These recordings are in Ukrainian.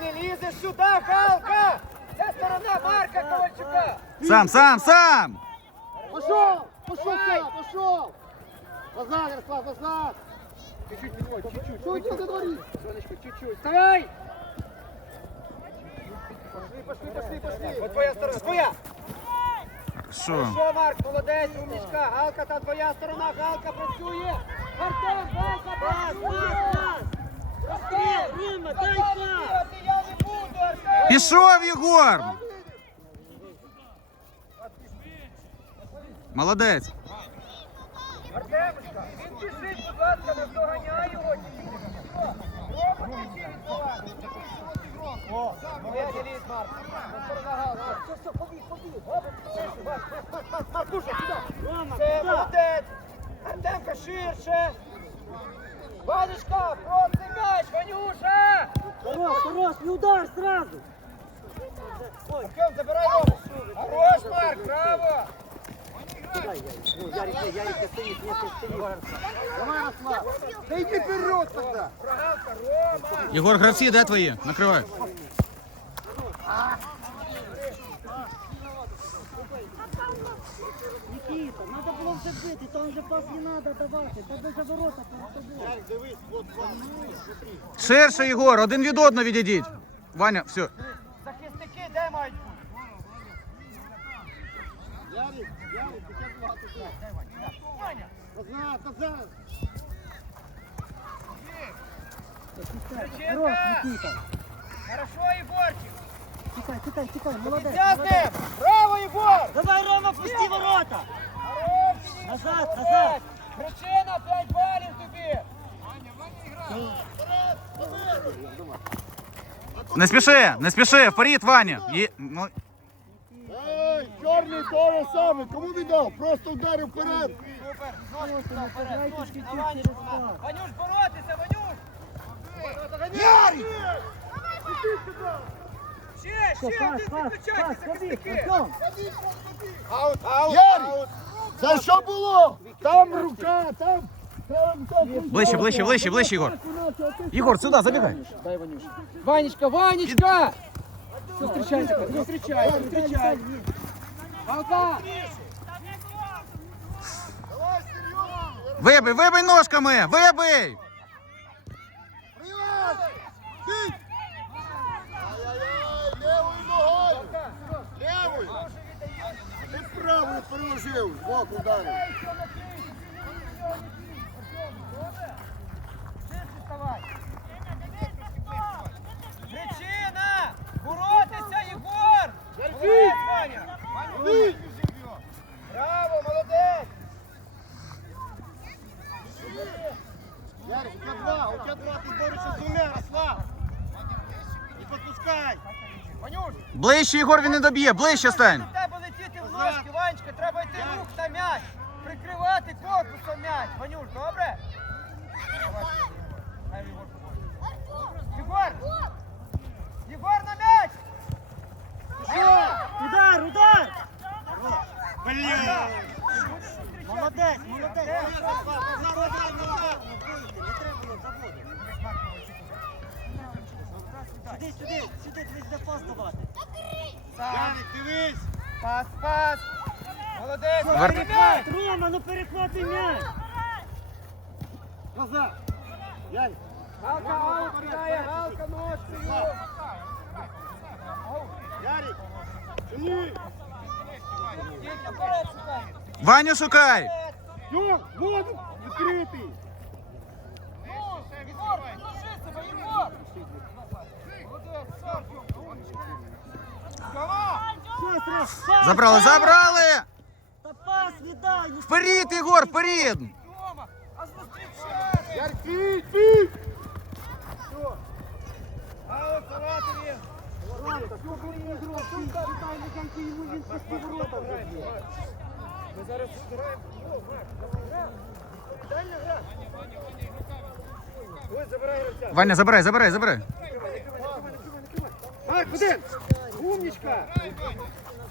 Не лізеш сюди, Галка! Це сторона Марка Ковальчука! Сам, сам, сам! Пошел! Пошел сам! Пошел! Назад, Ярослав, назад! Чуть-чуть відводь, чуть-чуть. Что у тебя за дворец? Сонечко, чуть-чуть. Вставай! Пошли, пошли, пошли, пошли. От твоя сторона, твоя! Що? Що, Марк, молодець, умничка. Галка, та твоя сторона, Галка працює. Артем, Галка Рима, дай пас! пас! Я не буду, Артем! Пішов, Єгор! Молодець. Артемочка, він біжить, будь ласка, не доганяй його. Це молодець! Артемка ширше! Ванечка, просто м'яч, Ванюша! Хорош, хорош, не удар сразу! Артем, забирай Рому! Хорош, Марк, браво! Ярик, Ярик, нет. Давай! Да иди вперед тогда! Прогалка, гравці, де твої? Накривай. Никита, надо было вже бити, там же пас не надо давати, тебе за ворота перед тобою. Дивись, вот вам. Ширше, Єгор, один від одного відійдіть. Ваня, все. Захисники де мають бути? Ярик, Ярик, у тебя два туда. Ваня! Назад, назад! Хорош, Никита. Хорошо, Єгорчик! Тікай, тікай, тікай, молодець. Я з ним! Браво, Єгор! Давай, Рома, пусти ворота! Хорош, Денис, Назад, молодець! назад. Причина 5 Не спіши, не спіши, вперед, Ваня. Є... Ну, Ей, чорний то же саме, кому віддав? Просто ударив вперед. Супер! Ножки сюди вперед, ножки на Ваню Ванюш, боротися, Ванюш! Ярик! Ще, ще, один підключайте, захисники! Артем. Аут, аут, Ярик! Це що було? Там рука, там... ближче, ближче, ближче, ближче, Єгор. Єгор, сюди, забігай. Дай, Ванюш. Ванечка, Ванечка! Зустрічайся, зустрічай, зустрічай. Серйозно! Вибий, вибий ножками, вибий! Левою! Ти правою переложив, бок ударив. Причина! Боротися, Єгор! Молодець, Ваня! Браво, молодець! Ярик, у тебя два, у тебя два, ты борешься с двумя, Ярослав! Не подпускай! Ближче, Єгор, він не доб'є, ближче стань. До тебе летіти в ножки, Ванечка, треба йти рук на м'яч. Прикривати корпусом м'яч. Ванюш, добре? Давай, Хай Єгор поборить. Єгор! Єгор на м'яч! Удар, удар! Блин! Молодець, молодець. Назад, назад, назад! Не треба було заводити. Сюди, сюди, сюди, дивись, де пас давати. Ярик, дивись! Пас, пас! Молодець! Вар- Варі м'яч! Перехват, Рома, ну перехвати м'яч. Назад! Ярик! Галка аут кидає, Галка ножкою! Ярик! Шукай! Ваню шукай! Йо, вон, відкритий! Єгор, положи себе, Єгор! Молодець, Все! Ми зараз. О, давай. Гра. Ось, забирай гравця. Ваня, забирай, забирай, забирай. Марк, один! Умничка!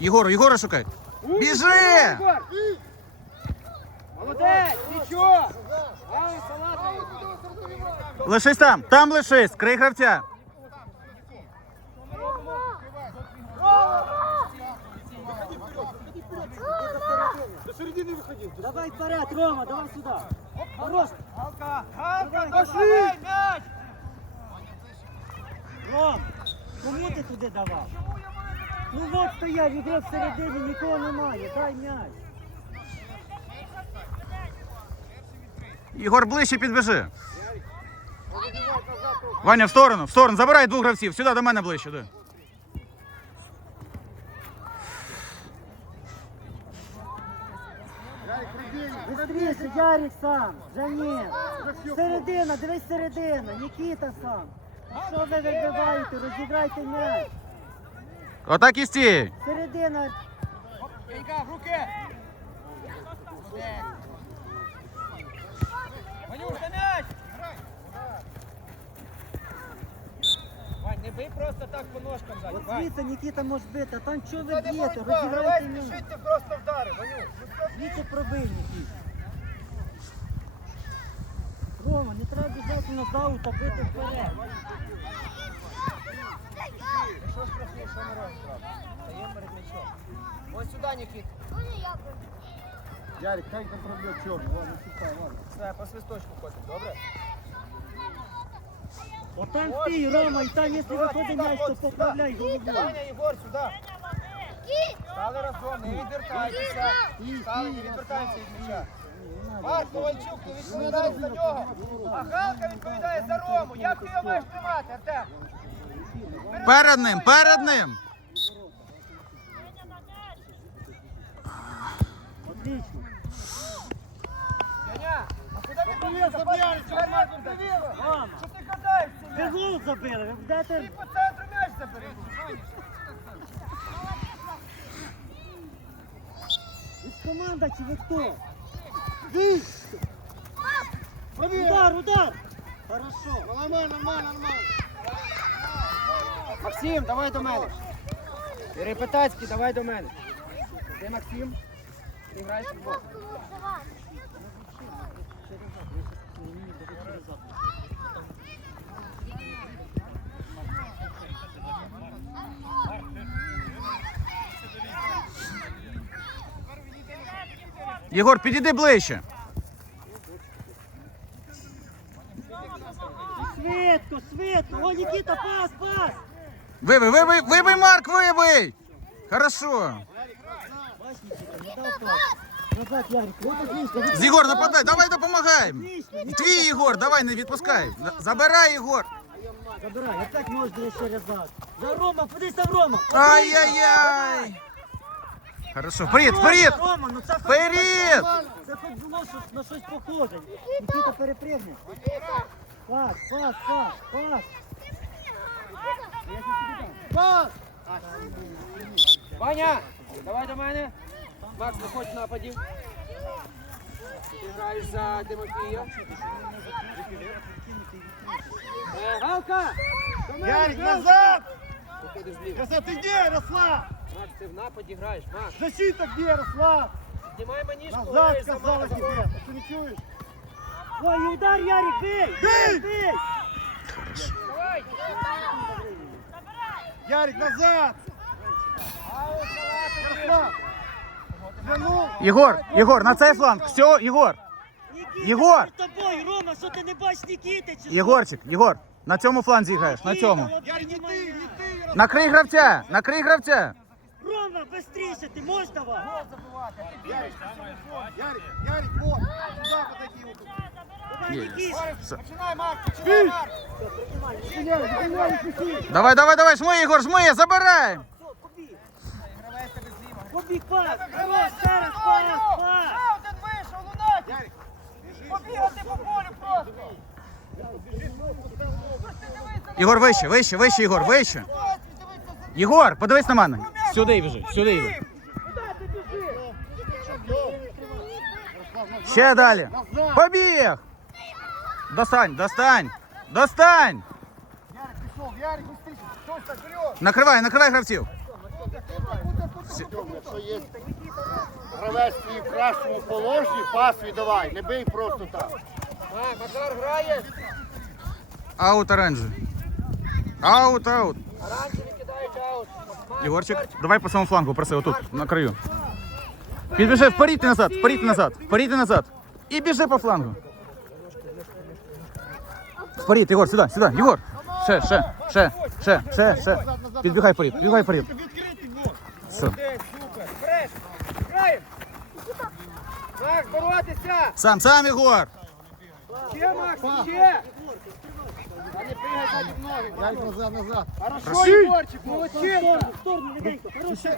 Єгору, Єгора шукай. Біжи! Молодець! Нічого! Лишись там, там лишись, крий гравця. середины выходи. Давай вперед, Рома, давай сюди! Хорош. Алка, Алка, пошли. Мяч. Ром, кому ти туди давав? Ну от стоять, відрив середини, нікого немає, дай м'яч. Ігор, ближче підбіжи. Ваня, в сторону, в сторону. Забирай двох гравців. Сюди до мене ближче. Де. Ярик. Быстріше, Ярик сам, ні. Середина, дивись середина, Нікіта сам. Що ви вибиваєте, розіграйте м'яч. Отак і стій. Середина, Пенька, в руки! просто так по ножкам ззаді, от Вань. звідси Нікіта може бити, а там що ви Це не б'єте, боротьба, розіграйте гравець м'яч. біжить, ти просто вдари, Ваню. Ну, що Звідси пробий, Нікіта. Рома, не треба біжати на заут, а бити вперед. Що страшне, що ми робимо, правда? Стаємо перед м'ячом. Ось сюди, Нікіт. Ярик, хай там пробьет черный. Ладно, читай, ладно. Все, по свисточку ходимо, добре? От там стій, Рома, і там, якщо виходить м'яч, то поправляй головою. Ваня, Єгор, сюди. Стали разом, не відвертайтеся. Стали, не відвертайтеся від м'яча. Марк Ковальчук, ти відповідаєш за нього. А Галка відповідає за Рому. Як ти його маєш тримати, Артем? Перед ним, перед ним. Отлично. Яня, а куди ти. Що ти катаєшся? Ви гол забили, ви будете... Ти по центру м'яч забери. Ви ж команда чи ви хто? Пробей. Удар, удар! Хорошо. Нормально, нормально, нормально. Максим, давай до мене. Репетацький, давай до мене. Ти Максим? Ти граєш в футбол. Єгор, підійди ближче. Швидко, швидко! О, Нікіта, пас, пас! Вибий, вибий, вибий, Марк, вибий. Хорошо. Отлично. Єгор, нападай, давай допомагай. Твій Єгор, давай не відпускай. Забирай, Єгор. Забирай, опять можеш ще резати. За Рома, подивись там Рома! Ай-яй-яй. Хорошо, вперед, вперед. Рома, ну це хоч- Вперед! Це хоч було щось, на щось похоже. Нікіта перепригне. Пас, пас, пас, пас. Я щас тобі дам. Пас! Ваня, давай до мене. Макс, виходь в нападі. Ти граєш за Тимофія. Е, Галка! До мене, Ярик, Галка! назад! Виходиш зліва. Красавчик, ты где, Ярослав? Макс, ти в нападі граєш, Макс. Защита где, Ярослав? Знімай маніжку, Назад, граєш за сказала Макса. тебе. Ты что не чуешь? Ой, удар, Ярик, бей! Бей! Бей! Давай! Ярик, назад! Ярослав! Вернул! Єгор, Єгор, на цей фланг. Все, Єгор. Нікіта, Єгор! перед тобою, Рома, що ти не бачиш Нікіти? Чи що? Єгорчик, Єгор, на цьому фланзі граєш, на Нікіта, цьому. от Ярик, не ты, приймай не м'яч. ты, Ярослав! Накрий гравця, накрий гравця. Рома, быстріше, ти можеш давати? Ярик, Ярик, Ярик, вот! Сюда подойди вот тут. Давай. Начинай, Марк, Давай, давай, давай, жми, Єгор, жми, забирай. Все, побіг. Гравець тебе зліва. Побіг, пас. Хорош, ще пас, пас. Ще один вийшов, лунать! Ярик! Побігати по полю просто! Єгор, вище, вище, вище, Єгор, вище. Подивись на мене. Сюди біжи, сюди біжи. Ще далі. Побіг. Достань, достань, достань. Ярик, пішов, Ярик, вперед! Накривай, накривай гравців. Є гравець твій в кращому положенні, пас віддавай, не бий просто так. Макар грає. Аут оранжі. Аут, аут. Аут. Єгорчик, давай по своєму флангу, проси, отут, на краю. Підбіжи вперед і назад, вперед і назад, вперед і назад. І біжи по флангу. Вперед, Єгор, сюди, сюди, Єгор. Ще, ще, ще, ще, ще, ще. Підбігай вперед, підбігай вперед. Все. Макс, боротися. Сам, сам, Єгор. Ще, Макс, ще. Ярик, назад, назад. Хорошо, Егорчик, молодчинка. В сторону, легенько, хорошо.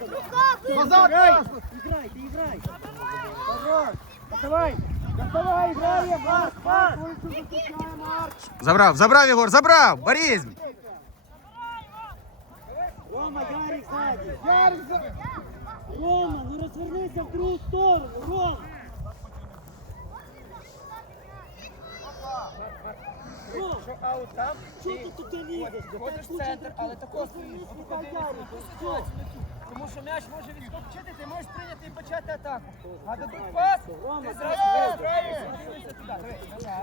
Назад, Грай. Играйте, играй. Хорош. Доставай. Доставай, граємо. Марк, Марк. Забрав, забрав, Єгор, забрав. Борис. Рома, Ярик сзади. Ярик, Рома, ну развернися в другу сторону, Рома. Що аут там? що ти? Виходиш в центр, але такого стоїш. Тому що м'яч може відскочити, ти можеш прийняти і почати атаку. А дадуть пас, ти зразу.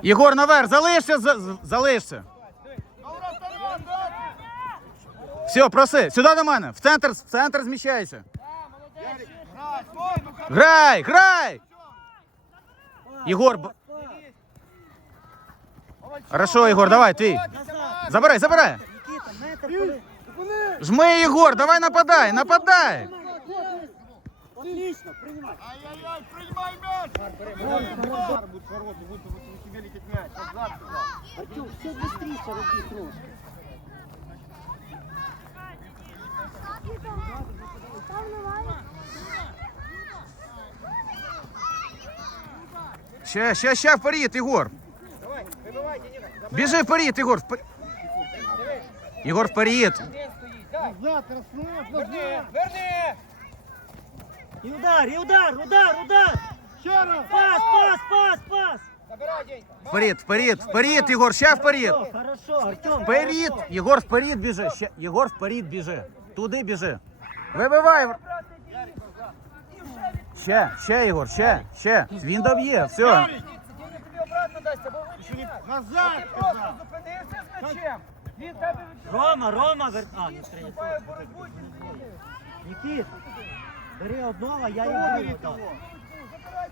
Єгор, наверх, залишся, за- залишся. Все, проси, сюди до мене. В центр, в центр зміщайся. Грай, грай! Єгор, б- Хорошо, Єгор, давай, твій. Забирай, забирай. Жми, Єгор, давай нападай, нападай. Отлично, принимай. Ай-яй-яй, приймай м'яч. Удар будет ворота, будет у тебе лететь мяч. Назад туда. Все быстрее роби трошки. Ще, ще, ще вперед, Єгор. Біжи вперед, Єгор. впер- Єгор, вперед. Назад, Краснов, Верни, назад. верни. И удар, и удар, удар, удар. Ще раз. Пас, пас, пас, пас. Забирай, Денька. Вперед, вперед, вперед, Єгор, ще вперед. Хорошо, хорошо, Артем. Вперед, Єгор, вперед біжи. Ще, Єгор, вперед біжи. Туди біжи. Вибивай. Ще, ще, Єгор, ще, ще. Він доб'є, все. Назад, Ти просто зупинився з мечем! Він тебе Рома, Рома, вер... А, не стріляй. відступає боротьбу. і. Бери одного, я його другого. Забирай